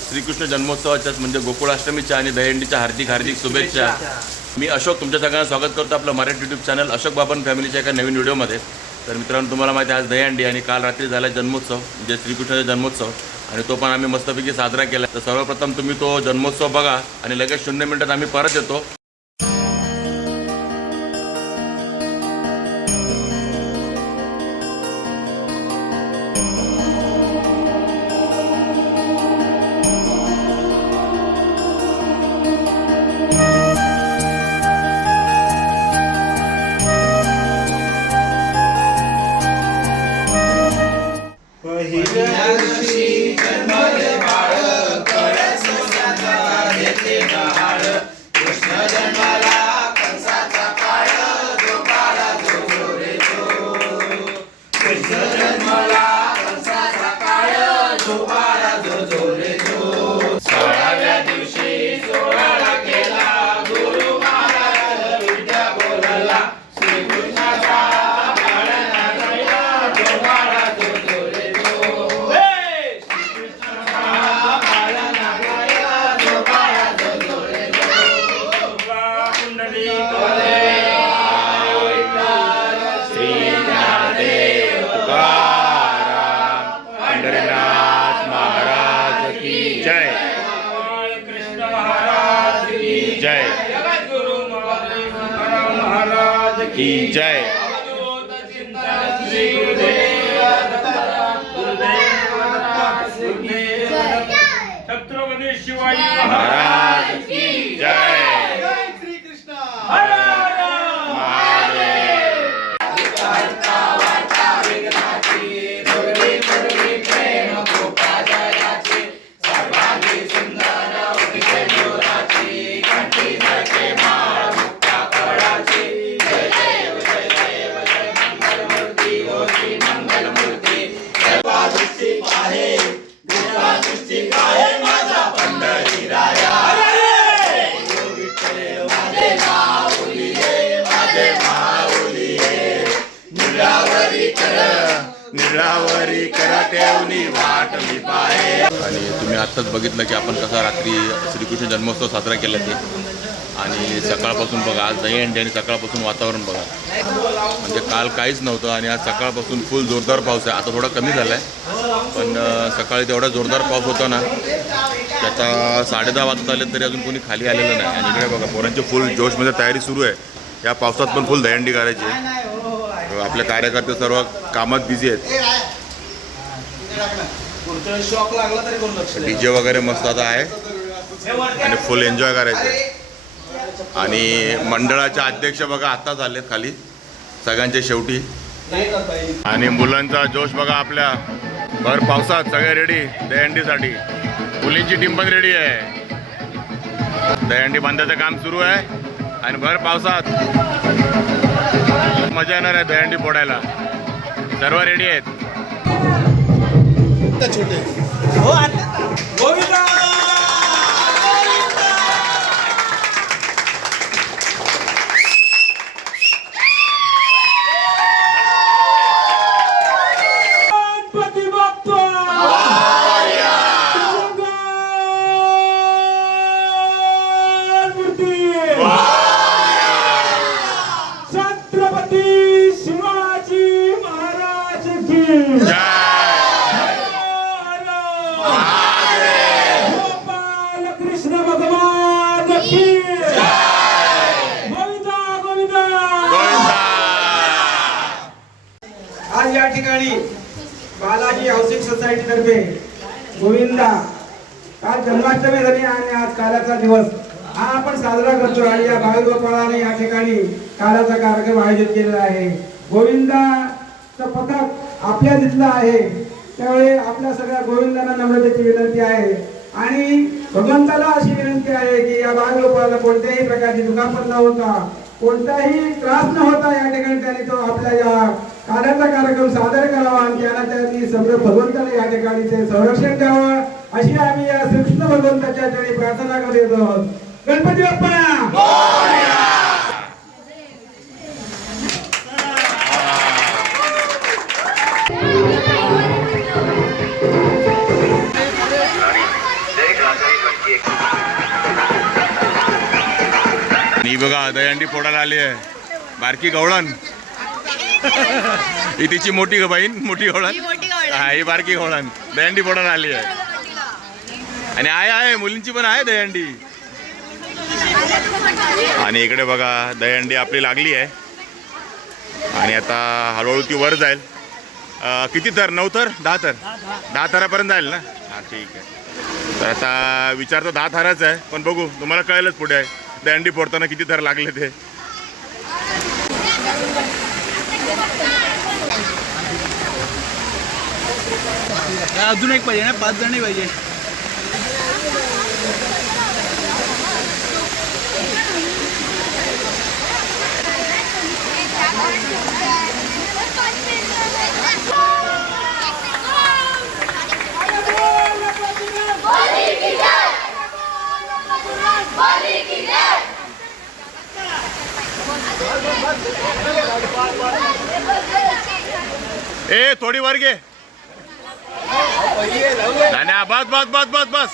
श्रीकृष्ण जन्मोत्सवाच्याच म्हणजे गोकुळाष्टमीच्या आणि दहीहंडीच्या हार्दिक हार्दिक शुभेच्छा. मी अशोक तुमच्या सगळ्यांना स्वागत करतो आपलं मराठी यूट्यूब चॅनल अशोक बाबन फॅमिलीच्या एका नवीन व्हिडिओमध्ये तर मित्रांनो तुम्हाला माहिती आहे आज दहीहंडी आणि काल रात्री झाला जन्मोत्सव म्हणजे श्रीकृष्णाचा जन्मोत्सव. आणि तो पण आम्ही मस्तपैकी साजरा केला. तर सर्वप्रथम तुम्ही तो जन्मोत्सव बघा आणि लगेच शून्य मिनिटात आम्ही परत येतो. निळावरी वाट मी पाहे आणि तुम्ही आत्ताच बघितलं की आपण कसा रात्री श्रीकृष्ण जन्मोत्सव साजरा केला ते. आणि सकाळपासून बघा आज दहीहंडी आणि सकाळपासून वातावरण बघा. म्हणजे काल काहीच नव्हतं आणि आज सकाळपासून फुल जोरदार पाऊस आहे. आता थोडा कमी झाला आहे पण सकाळी तेवढा जोरदार पाऊस होता ना त्याचा साडेदहा वाजता आले तरी अजून कोणी खाली आलेलं नाही. आणि इकडे बघा पोरांची फुल जोशमध्ये तयारी सुरू आहे. या पावसात पण फुल दहंडी करायची. आपले कार्यकर्ते सर्व कामात बिझी आहेत. डीजे डी जे वगैरे मस्त आता आहे. आणि फुल एन्जॉय करायचे आणि मंडळाचे अध्यक्ष बघा आत्ता झाले खाली. सगळ्यांच्या शेवटी. आणि मुलांचा जोश बघा आपल्या. भर पावसात सगळे रेडी दहीहंडीसाठी. मुलींची टीम पण रेडी आहे. दहीहंडी बांधायचं काम सुरू आहे. आणि भर पावसात. मजा येणार आहे दहीहंडी फोडायला. सर्व रेडी आहेत. छोटे. हो भगवान की गोविंदा गोविंदा आज या ठिकाणी बालाजी हाऊसिंग सोसायटी तर्फे गोविंदा काल जन्माष्टमी झाली आणि आज कालाचा दिवस. हा आपण साजरा करतो आणि या बाळगोपाळाने या ठिकाणी कालाचा कार्यक्रम आयोजित केलेला आहे. गोविंदाचं पथक आपल्या तिथलं आहे. त्यामुळे आपल्या सगळ्या गोविंदांना नम्रतेची विनंती आहे. आणि भगवंताला अशी विनंती आहे की या बाळगोपाळाला कोणत्याही प्रकारची दुखापत न होता कोणताही त्रास न होता या ठिकाणी त्यांनी तो आपल्या या कार्याचा कार्यक्रम सादर करावा आणि त्याला त्यांनी सगळं भगवंताला या ठिकाणी ते संरक्षण द्यावं. अशी आम्ही या श्रीकृष्ण भगवंताच्या ठिकाणी प्रार्थना करीत आहोत. गणपती बाप्पा! बघा दहीहंडी फोडायला आली आहे. बारकी गवळण. ही तिची मोठी ग बहीण मोठी गवळण. ही. हा बारकी गवळण. दहीहंडी फोडायला आली आहे. आणि आहे आहे मुलींची पण आहे दहीहंडी आणि इकडे बघा दहीहंडी आपली लागली आहे. आणि आता हळूहळू ती वर जाईल. अं, किती थर नऊ थर दहा थर दहा थरापर्यंत जाईल ना? हा ठीक आहे. तर आता विचार तर दहा थराच आहे. पण बघू तुम्हाला कळेलच पुढे आहे. दांडी फोडताना किती थर लागले ते? अजून एक पाहिजे ना? पाच जणी पाहिजे. ए थोडी वर घे. नाही बस बस बस बस बस.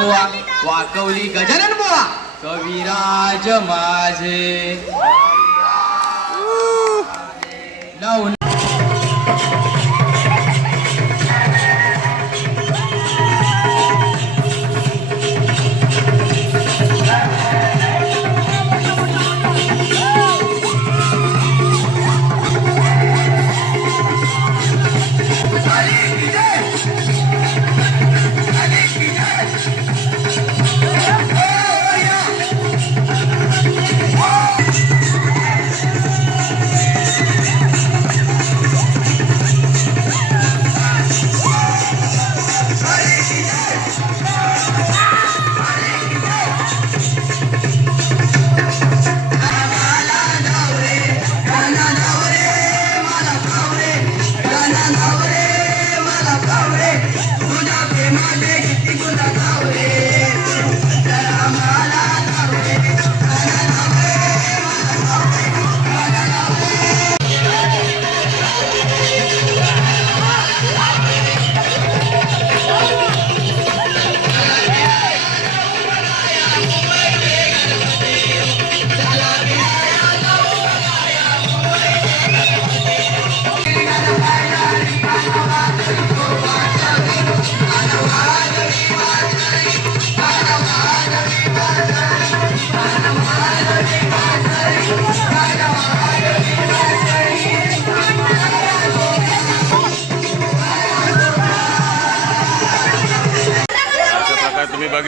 दत्ताबुवा वाकवली गजानन बुवा. कविराज माझे. लावून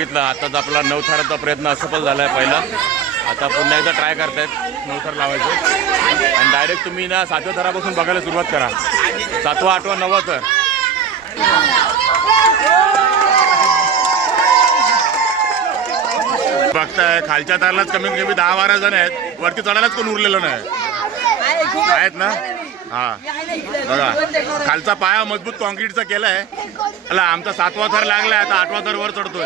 बघितलं. आताच आपला नऊ प्रयत्न असफल झाला आहे पहिला. आता पुन्हा एकदा ट्राय करतायत नऊ थर लावायचे. आणि डायरेक्ट तुम्ही ना सातव्या थरापासून बघायला सुरुवात करा. सातवा आठवा नववा थर. बघताय खालच्या तारलाच कमीत कमी दहा बारा जण आहेत. वरती चढायलाच कोण उरलेलं नाही. आहेत ना? हा. बघा. खालचा पाया मजबूत कॉन्क्रीटचा केलाय. आमचा सातवा थर लागलाय. आता आठवा थर वर चढतोय.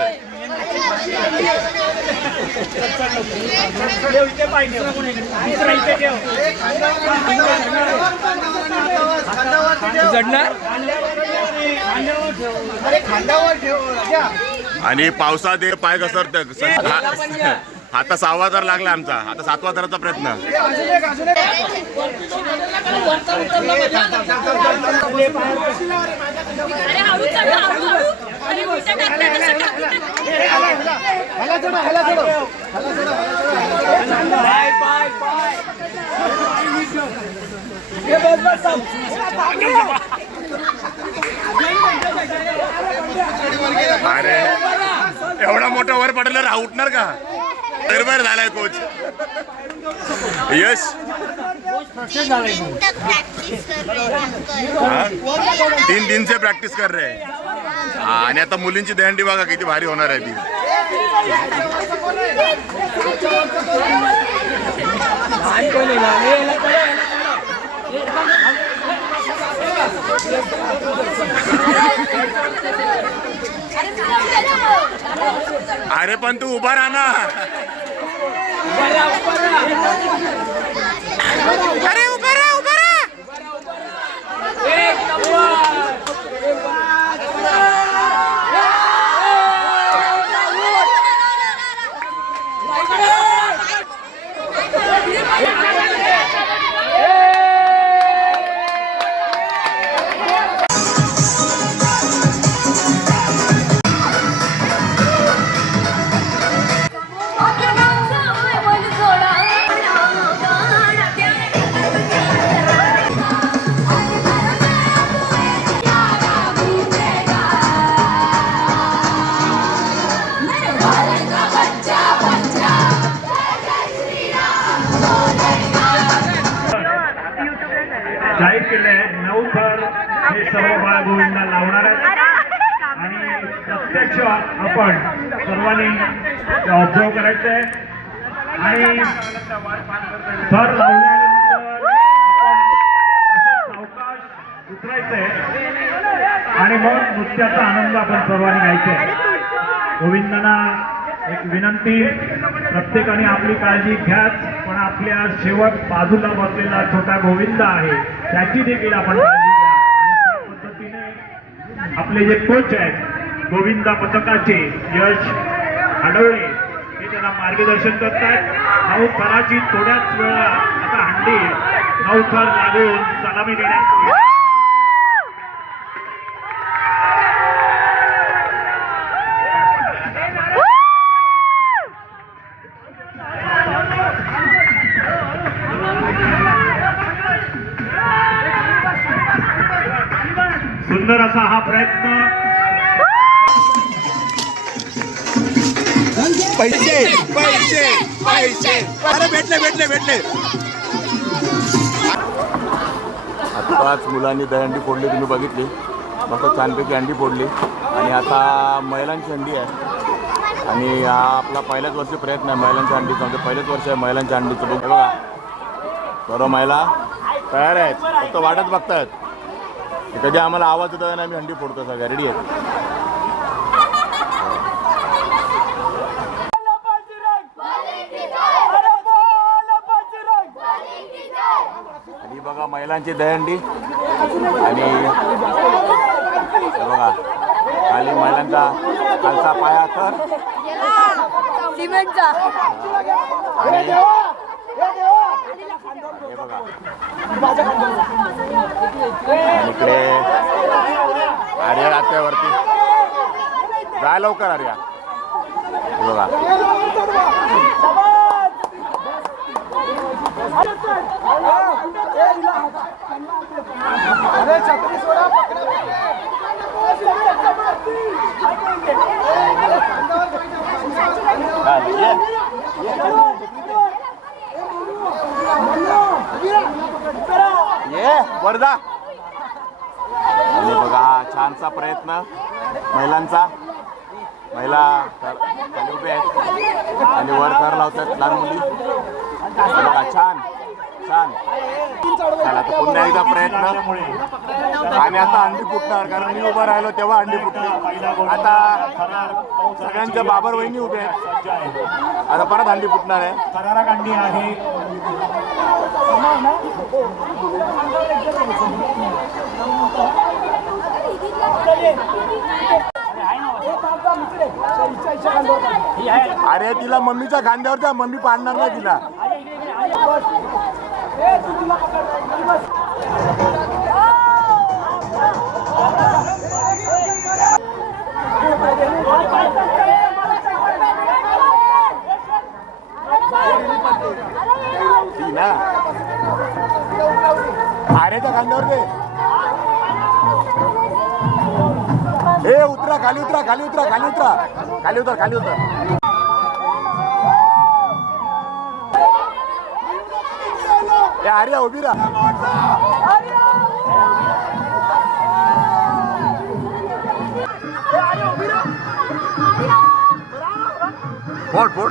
आणि पावसात हे पाय घसरत आता सहावा थर लागला आमचा. आता सातवा थराचा प्रयत्न. अरे एवढा मोठा वर पडलं राह उठणार का? निर्भर झालाय कोच यश? तीन दिन से प्रॅक्टिस कर रहे हैं. हा, आणि आता मुलींची दहंडी बघा किती भारी होणार आहे ती. अरे पण तू उभा राहणार ना. अरे जाहीर केले नऊ थर हे सर्व बाळ गोविंदा लावणार आहेत. आणि प्रत्यक्ष आपण सर्वांनी ऑब्झर्व करायचं आहे आणि थर लावल्यानंतर आणि मग नृत्याचा आनंद आपण सर्वांनी घ्यायचा आहे गोविंदांना एक विनंती. प्रत्येकाने आपली काळजी घ्याच. आपल्या शेवट बाजूला बसलेला छोटा गोविंद आहे. त्याची देखील आपण पद्धतीने आपले जे कोच आहेत गोविंदा पथकाचे यश आढळले. हे त्यांना मार्गदर्शन करतात नऊ थराची थोड्याच वेळा आता हंडी नऊ थर लागून सलामी देण्यात सुंदर असा हा प्रयत्न. पैसे पैसे पैसे. अरे भेटले भेटले भेटले. आत्ताच मुलांनी दहंडी फोडली तुम्ही बघितली. मस्त छानपैकी अंडी फोडली. आणि आता महिलांची अंडी आहे. आणि हा आपला पहिल्याच वर्षी प्रयत्न आहे महिलांच्या अंडीचा. म्हणजे पहिलेच वर्ष आहे महिलांच्या अंडीचं. बघ बघा. सर्व महिला तयार आहेत. फक्त वाटत बघतायत. कधी आम्हाला आवाज येतो ना आम्ही हंडी फोडतो सगळ्या. रेडी आहेत? आणि बघा महिलांची दहंडी आणि बघा खाली महिलांचा खालचा पाया तर सिमेंटचा. आणि बघा. आणि इकडे आर्या रात्यावरती जाय लवकर आर्या. बघा. वर्धा वरदा. बघा छानसा प्रयत्न. महिलांचा. महिला खाली उभे आहेत. आणि वर थर लावतात लहान मुली. बघा छान. छान. चला तर पुन्हा एकदा प्रयत्न. आणि आता अंडी फुटणार कारण मी उभा राहिलो तेव्हा अंडी फुटली. आता सगळ्यांच्या बाबर वहिनी उभे आहेत. आता परत अंडी फुटणार आहे. अरे तिला मम्मीच्या खांद्यावर त्या मम्मी पाडणार नाही तिला. ना. अरे अरेच्या खांद्यावर ते ए उतरा खाली उतरा खाली उतरा खाली उतरा. खाली उतर खाली उतर. आर्या उभी राहा. फोड फोड.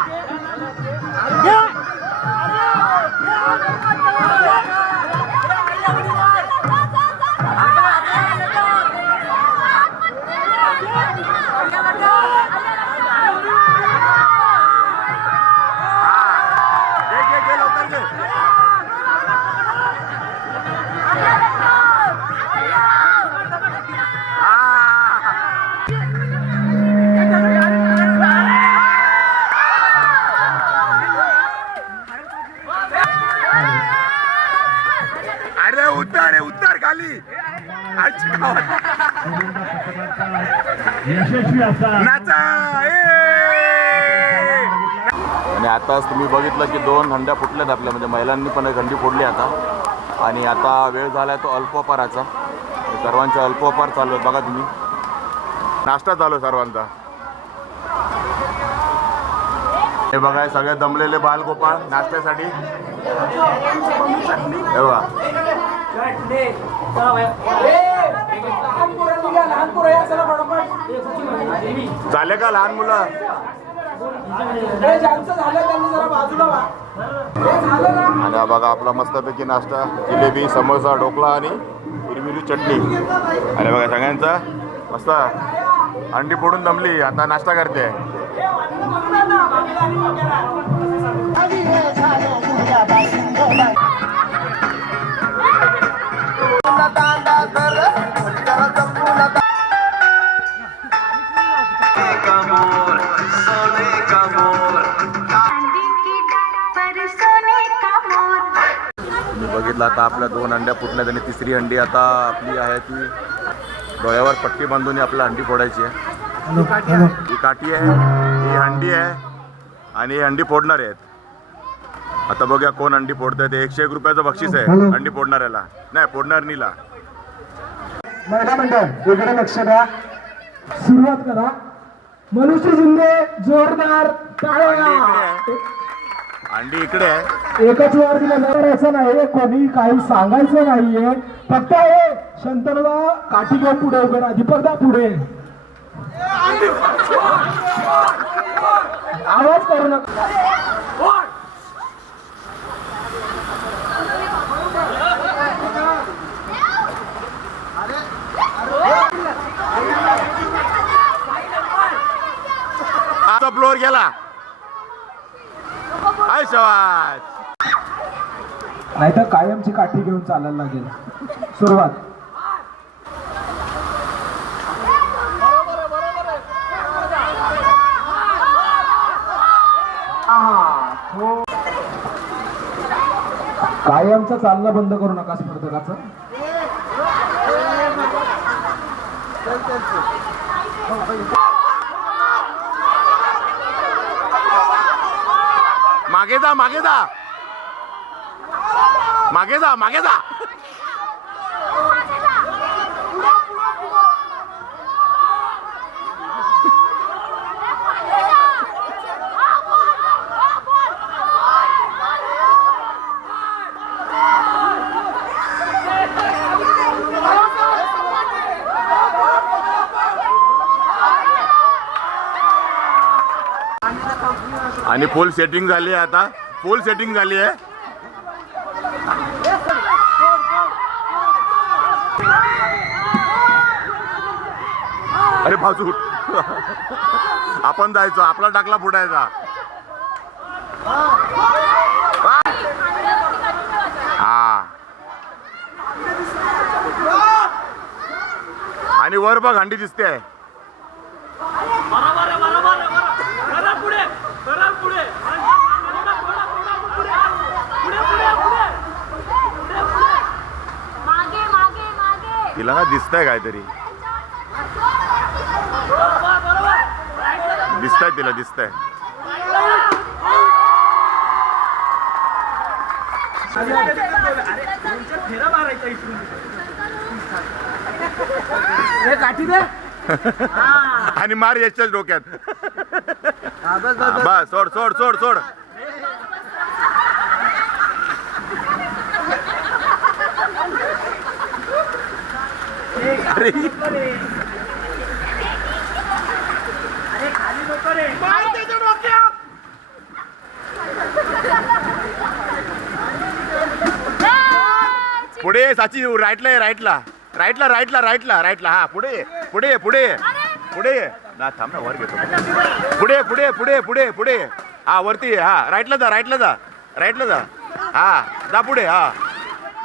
अरे उतर रे उतर खाली नाचा! आणि आताच तुम्ही बघितलं की दोन हंड्या फुटल्यात आपल्या म्हणजे महिलांनी पण एक हंडी फोडली आता. आणि आता वेळ झाला तो अल्पोपाराचा. सर्वांचे अल्पोपार चालू आहे बघा तुम्ही. नाश्ता चालू आहे सर्वांचा. हे बघा सगळे दमलेले बालगोपाळ नाश्त्यासाठी. हे बघा. लहान पोरं निघा लहान पोरं या चला झाले का लहान मुलं? हे ज्यांचं झालं त्यांनी जरा बाजूला व्हा हे झालं ना आणि हा बघा आपला मस्तपैकी नाश्ता जिलेबी समोसा ढोकळा आणि हिरमिरी चटणी. आणि बघा सगळ्यांचा मस्त अंडी फोडून दमली आता नाश्ता करते. मी बघितलं आता आपल्या दोन अंड्या फुटल्यात आणि तिसरी अंडी आता आपली आहे ती डोळ्यावर पट्टी बांधून ही आपल्याला अंडी फोडायची आहे. ही काठी आहे ही हंडी आहे आणि ही अंडी फोडणार आहेत. आता बघूया कोण अंडी फोडतंय. ते एकशे एक रुपयाचं बक्षीस आहे अंडी फोडणाऱ्याला. नाही फोडणार नीला महिला मंडळ इकडे लक्ष द्या. सुरुवात करा. मनुष्य शिंदे जोरदार अंडी इकडे आहे. एकच वर दिलं जाणार असं नाही कोणी काही सांगायचं नाहीये. फक्त हे शंतनुदा काठी घेऊन पुढे उभे राहा. दीपकदा पुढे. आवाज करू नका. आता फ्लोअर गेला. हाय शवाज. नाही तर कायमची काठी घेऊन चालायला लागेल. सुरुवात. कायमचं चालणं बंद करू नका स्पर्धकाचं. मागे जा मागे जा मागे जा मागे जा आणि फुल सेटिंग झाली आहे आता. फुल सेटिंग झाली आहे. अरे बाजू आपण जायचो आपला टाकला फुटायचा हा. आणि वर बघ हंडी दिसते तिला ना दिसतंय काहीतरी. दिसतंय तिला दिसतंय. आणि मार याच्याच डोक्यात. बस सोड सोड सोड सोड. अरे पुढे साची राईटला राईटला राईटला राईटला राईटला राईटला हा पुढे पुढे पुढे पुढे ना थांब ना वर घेतो. पुढे पुढे पुढे पुढे पुढे हा वरती ये, हा. राईटला जा राईटला जा. राईटला जा. हा जा पुढे हा.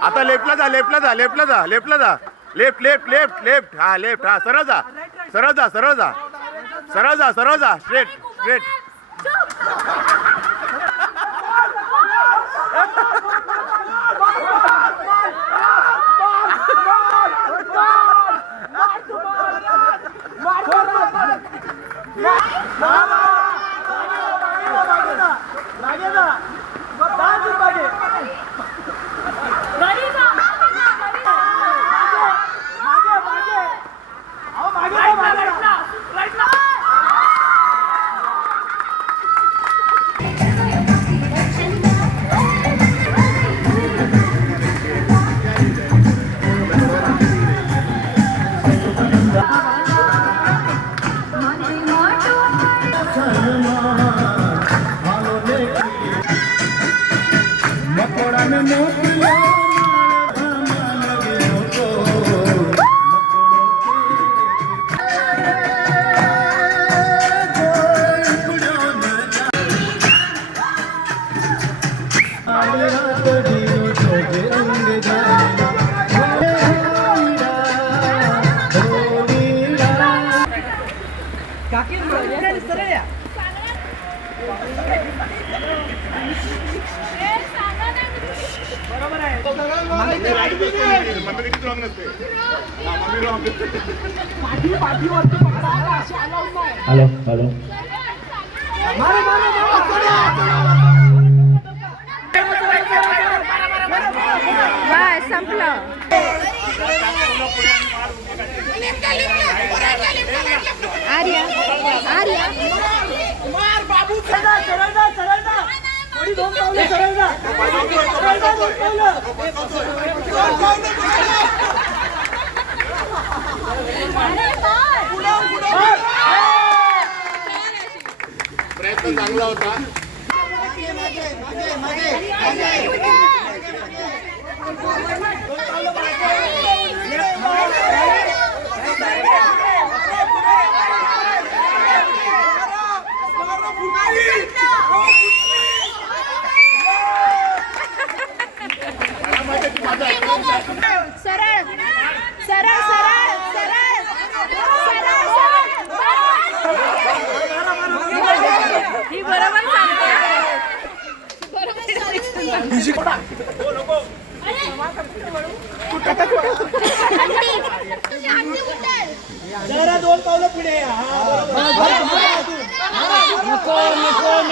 आता लेफ्टला जा लेफ्टला जा लेफ्टला जा लेफ्टला जा. Left left left left. हा लेफ्ट हा. सरळ जा सरळ जा सरळ जा सरळ जा सरळ जा स्ट्रेट स्ट्रेट हॅलो हॅलो संपलं आर्या आर्या प्रयत्न चांगला होता सरळ सरळ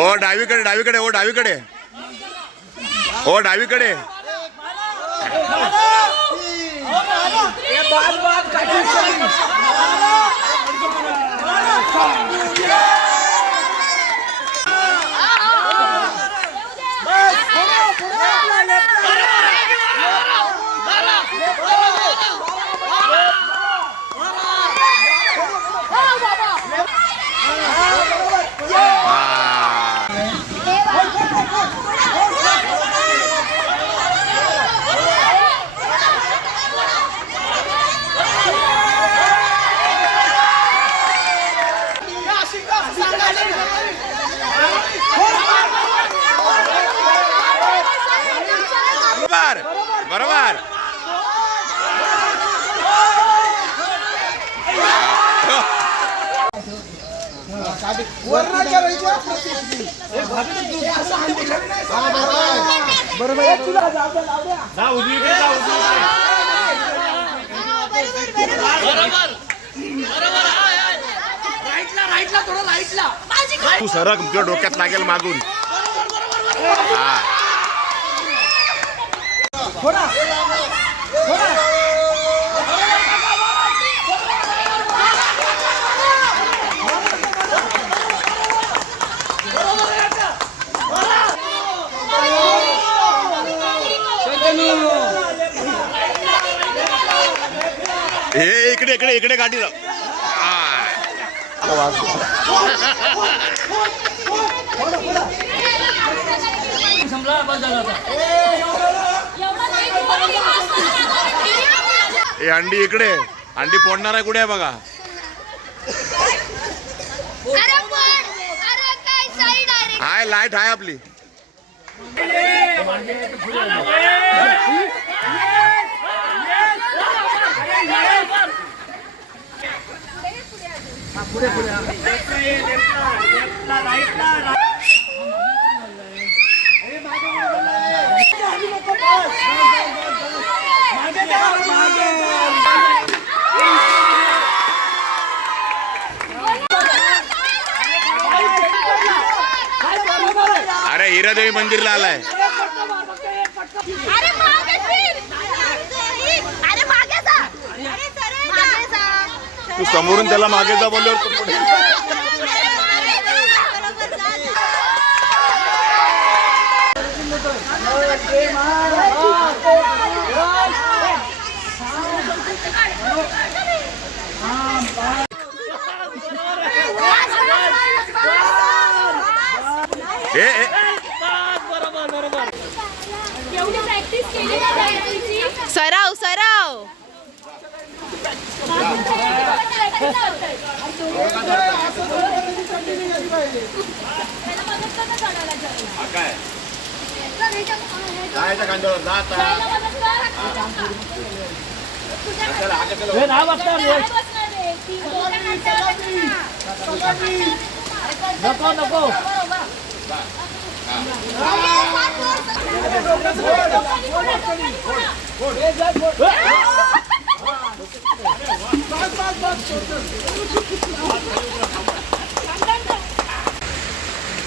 ओ डावीकडे डावीकडे ओ डावीकडे ओ डावीकडे हे बाद बाद काठी हा. या, शिंगा, बरोबर बरोबर. तू सरक तुझ्या डोक्यात लागेल मागून. हा. हे इकडे इकडे इकडे गाडी लाव. हा. संपला बस झाला आता एवढा नाही तुम्हाला हे अंडी इकडे. अंडी फोडणार आहे कुठे आहे बघा. हाय लाइट आहे आपली. अरे हिरादेवी मंदिरला आलाय. तू समोरून त्याला मागे जा बोलल्यावर तू पुढे जा. बरोबर जा. बरोबर बरोबर. एवढी प्रॅक्टिस केली ना डायरेक्टची सराव सराव. काय? जायचं. हे. नको नको.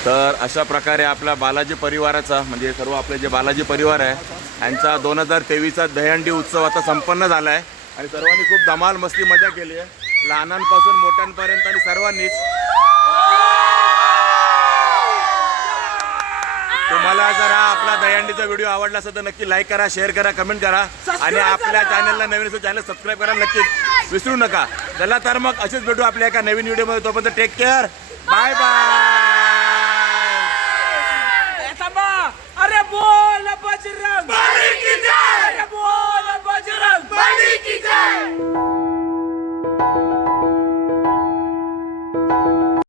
तर अशा प्रकारे आपल्या बालाजी परिवाराचा म्हणजे सर्व आपले जे बालाजी परिवार आहे यांचा दोन हजार तेवीसचा दहीहंडी उत्सव आता संपन्न झाला आहे आणि सर्वांनी खूप धमाल मस्ती मजा केली आहे. लहानांपासून मोठ्यांपर्यंत आणि सर्वांनीच. तुम्हाला जरा आपला दयांडीचा व्हिडिओ आवडला असेल तर नक्की लाईक करा शेअर करा कमेंट करा. आणि आपल्या चॅनलला नवीन असेल चॅनल सबस्क्राईब करा नक्की. विसरू नका. चला तर मग असेच भेटू आपल्या एका नवीन व्हिडिओमध्ये तोपर्यंत टेक केअर बाय बाय अरे बोल बजरंग. बोल बजरंग. की जय.